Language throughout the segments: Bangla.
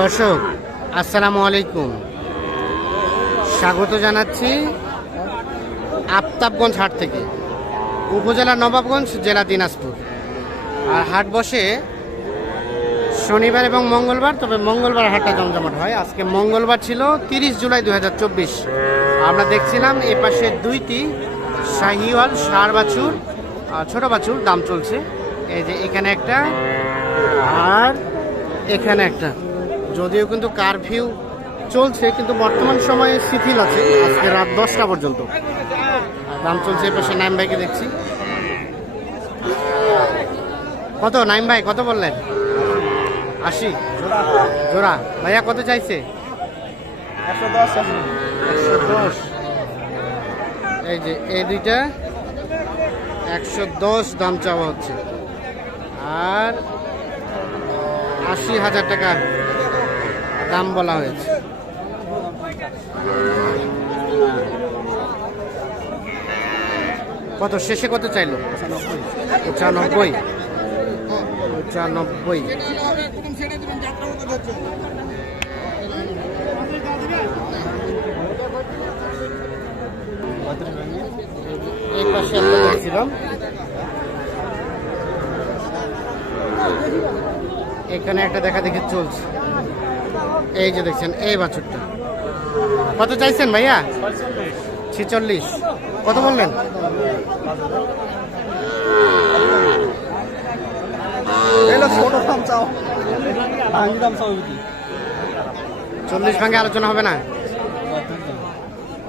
দর্শক, আসসালামু আলাইকুম। স্বাগত জানাচ্ছি আফতাবগঞ্জ হাট থেকে, উপজেলা নবাবগঞ্জ, জেলা দিনাজপুর। আর হাট বসে শনিবার এবং মঙ্গলবার, তবে মঙ্গলবার হাটটা জমজমাট হয়। আজকে মঙ্গলবার ছিল তিরিশ জুলাই দু হাজার চব্বিশ। আমরা দেখছিলাম এ পাশে দুইটি শাহিওয়াল সার বাছুর আর ছোট বাছুর, দাম চলছে। এই যে এখানে একটা, আর এখানে একটা। যদিও কিন্তু কারফিউ চলছে, কিন্তু বর্তমান সময়ে শিথিল আছে। আজকে রাত দশটা পর্যন্ত। দাম চলছে এ পাশে নাইম ভাইকে দেখছি। কত? নাইম ভাই, কত বললেন? আশি? জোড়া। ভাইয়া, কত চাইছে? একশো দশ। এই যে, এই দুইটা, একশো দশ দাম চাওয়া হচ্ছে। আর আশি হাজার টাকা দাম বলা হয়েছে। কত? শেষে কত চাইলো? পঁচানব্বই। পঁচানব্বই। এখানে একটা দেখা দেখে চলছে। এই যে দেখছেন এই বাছুরটা। কত চাইছেন ভাইয়া? ছেচল্লিশ। কত বললেন? চল্লিশ ভাঙে আলোচনা হবে না?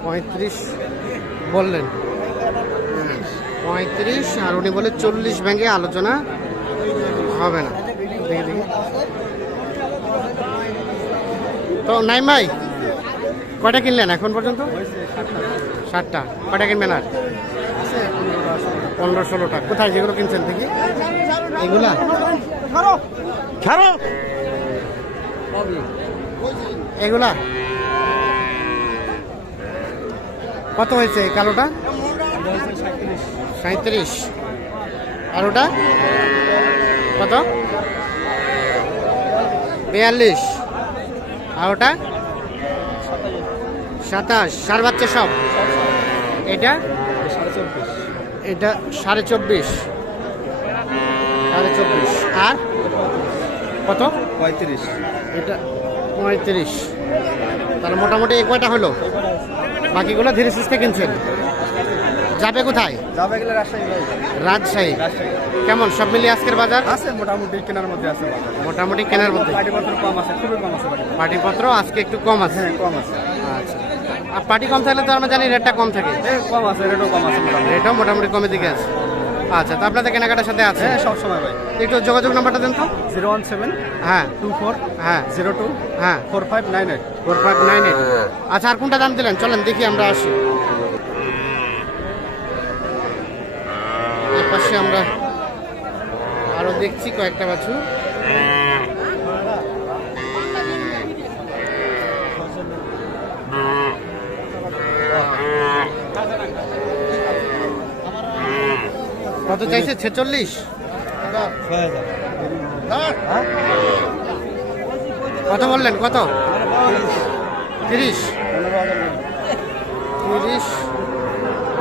পঁয়ত্রিশ বললেন। পঁয়ত্রিশ আর উনি বলে চল্লিশ ভেঙে আলোচনা হবে না। দেখি দেখি। তো নাই ভাই, কয়টা কিনলেন এখন পর্যন্ত? ষাটটা কয়টা কিনবেন আর? পনেরো, ষোলোটা। কোথায়? যেগুলো কিনছেন দেখি। এগুলা? এগুলা? কত হয়েছে কালোটা? সাঁত্রিশ আর ওটা? কত? বিয়াল্লিশ। আর ওটা সাতাশ। সার বাচ্চা সব? এটা? সাড়ে চব্বিশ এটা সাড়ে চব্বিশ। সাড়ে চব্বিশ। আর? কত? পঁয়ত্রিশ। এটা পঁয়ত্রিশ। তাহলে মোটামুটি এ কয়টা হলো? বাকিগুলো ধীরে সুস্থে কিনছেন। যাবে কোথায়? যাবে গেলে রাজশাহী ভাই। রাজশাহী। কেমন? সব মিলিয়ে আজকের বাজার? আছে মোটামুটি কেনার মধ্যে আছে বাজার। মোটামুটি কেনার মধ্যে। পাটিপত্র কম আছে খুবই কম আছে পাটিপত্র। আজকে একটু কম আছে? হ্যাঁ কম আছে। আচ্ছা। আর পাটি কম থাকলে তো আমরা জানি রেটটা কম থাকে। এ কম আছে রেটও কম আছে রেটও মোটামুটি কমের দিকে আছে। আচ্ছা তো আপনাদের কেনাকাটার সাথে আছে? হ্যাঁ সব সময় ভাই। একটু যোগাযোগ নাম্বারটা দেন তো। জিরো ওয়ান সেভেন হ্যাঁ। টু ফোর হ্যাঁ। জিরো টু হ্যাঁ। Four five nine eight. Four five nine eight. আচ্ছা আর কোনটা দাম দিলেন? চলেন দেখি আমরা আসি। পাশে আমরা আরও দেখছি কয়েকটা বাছুর। কত চাইছে? ছেচল্লিশ? কত বললেন? কত? তিরিশ। তিরিশ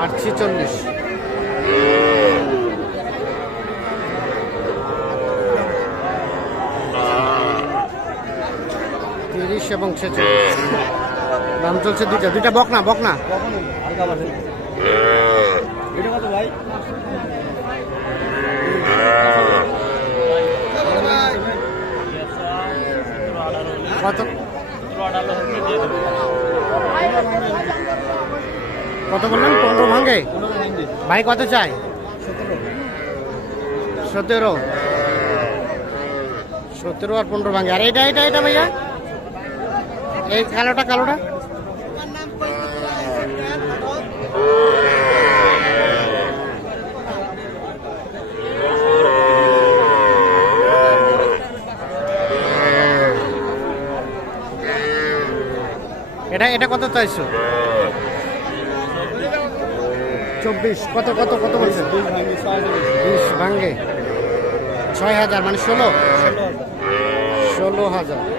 আর ছেচল্লিশ তিরিশ এবং ছেচল্লিশ দাম চলছে দুইটা দুইটা বকনা হালকা বাজে এটা কত বললেন? পনেরো ভাঙ্গে ভাই, কত চাই? সতেরো। সতেরো আর পনেরো ভাঙ্গে আর, এটা এটা এটা ভাইয়া। এই কালোটা কালোটা? এটা এটা কত চাইছো? চব্বিশ, কত কত কত বলছেন? বিশ ভাঙ্গে। ছয় হাজার মানে ষোলো? ষোলো হাজার।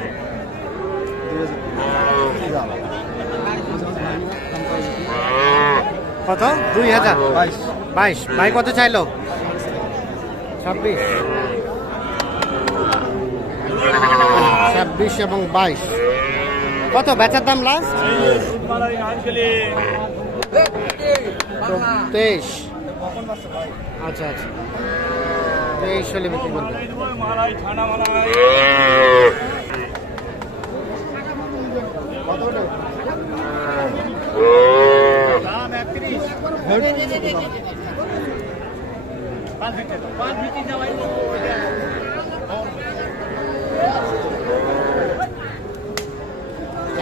কত? দুই হাজার। বাইশ। ভাই, কত চাইলো? ছাব্বিশ। ছাব্বিশ এবং বাইশ। কত? বেচার দাম লাস্ট তেইশ। আচ্ছা আচ্ছা। তেইশ করবে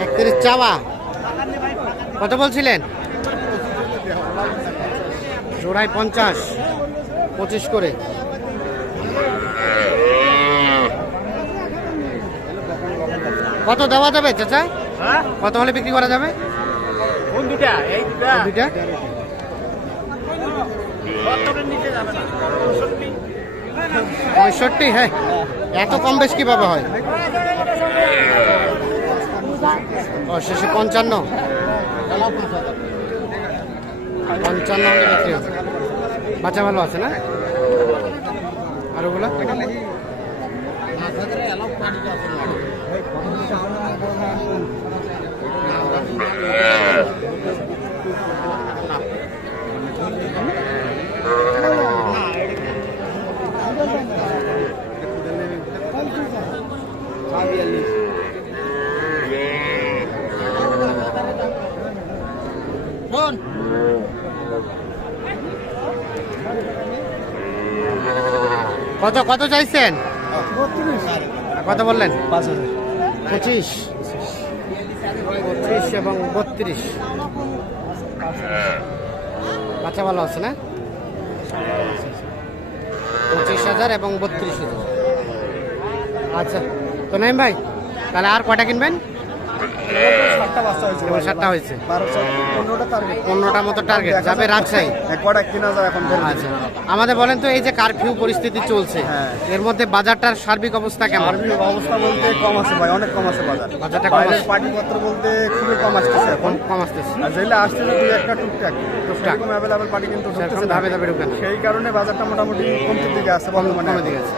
একত্রিশ চাওয়া। কত বলছিলেন? জোড়ায় পঞ্চাশ পঁচিশ করে। কত দেওয়া যাবে চাচা? কত হলে বিক্রি করা যাবে? কোন দুটা? এই দুটা। এই দুইটা সত্তরের নিচে যাবে না পঁয়ষট্টি। হ্যাঁ। এত কম বেশ কীভাবে হয়? শেষে পঞ্চান্ন। পঞ্চান্ন বাচ্চা ভালো আছে না? আর ওগুলো? কত কত চাইছেন? কত বললেন? পঁচিশ। পঁচিশ এবং বত্রিশ। বাচ্চা ভালো আছে না? পঁচিশ হাজার এবং বত্রিশ হাজার। আচ্ছা। তো নাইম ভাই তাহলে আর কয়টা কিনবেন? সাতটা হয়েছে। পনেরোটা মতো টার্গেট যাবে রাজশাহী। কটা এখন ধরে আচ্ছা। আমাদের বলেন তো এই যে কারফিউ পরিস্থিতি চলছে হ্যাঁ। এর মধ্যে বাজারটার সার্বিক অবস্থা কেমন? অবস্থা বলতে কম আছে ভাই অনেক কম আছে বাজার। বাজারটা কম বাইরের আছে। পাটিপত্র বলতে খুবই কম আসতেছে এখন। কম আসতেছে। আর যেগুলো আসতেছে দুই একটা টুকটাক। টুকটাক। অ্যাভেলেবেল পার্টি কিন্তু সেরকম ঢুকতেছে না। ধাপে ধাপে ঢুকে সেই কারণে বাজারটা মোটামুটি কমতির দিকে আছে বর্তমানে কমে দিকে আছে।